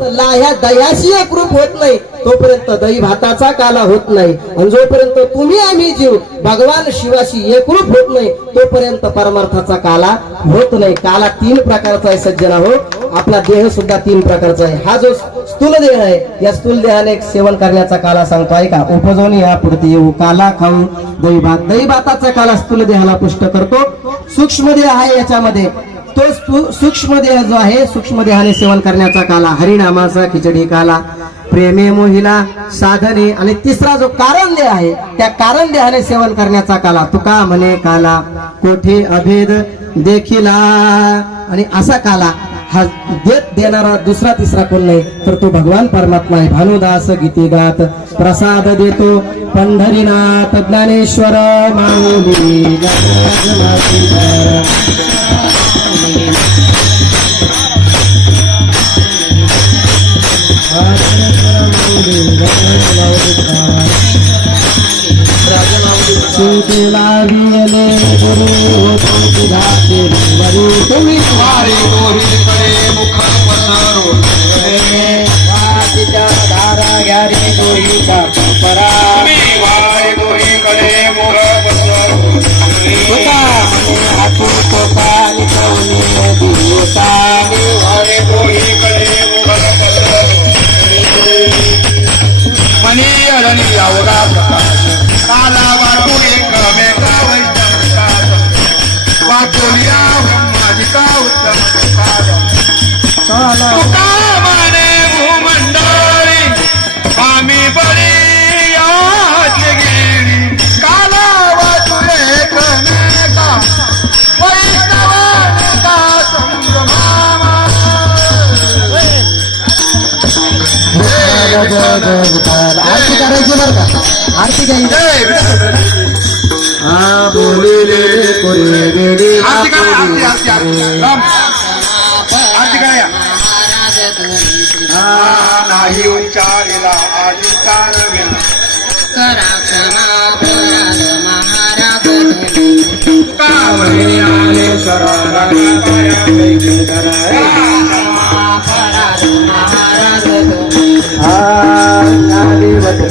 ह्या दयाशी एकरूप होत नाही. तोपर्यंत दही भाताचा काला होत नाही. आणि जोपर्यंत तुम्ही आम्ही जीव भगवान शिवाशी एकरूप होत नाही तोपर्यंत परमार्थाचा काला होत नाही. काला तीन प्रकारचा आहे सज्जना हो आपला देह सुद्धा तीन प्रकारचा आहे. हा जो स्थूल देह आहे या स्थूल देहाने सेवन करण्याचा काला सांगतो. आहे का उपजवून या पुढे येऊ. काला खाऊ दही भात दही भाताचा काला स्थूल देहाला पुष्ट करतो. सूक्ष्म देह आहे याच्यामध्ये. तो सूक्ष्म देह जो आहे सूक्ष्म देहाने सेवन करण्याचा काला हरिनामाचा खिचडी काला प्रेमे मोहिला साधने आणि तिसरा जो कारण देह आहे त्या कारण देहाने सेवन करण्याचा काला तुका म्हणे काला कोठे अभेद देखिला? आणि असा काला हा देत देणारा दुसरा तिसरा कोण नाही तर तो भगवान परमात्मा आहे. भानुदास गीती गात प्रसाद देतो पंढरीनाथ ज्ञानेश्वर माऊली चिंतेला वियले गुरु तुझाचे वरू तुम्ही वारे मुख धारा घ्या रे दोहीचा परंपरा वारे दोहीकडे मुख होता मनी अरणी अवघा काला वाटून एकमेका वैष्णव वाचोलिया माझी का उत्तम चला तुका माने भूमंडळी आम्ही बळी याच गेली काला वाचुले कनेका वैष्णवानेका संभ्रमामा आरती करायची बरं का? आरती घ्यायची. हा बोलिले कोरे गेले आरती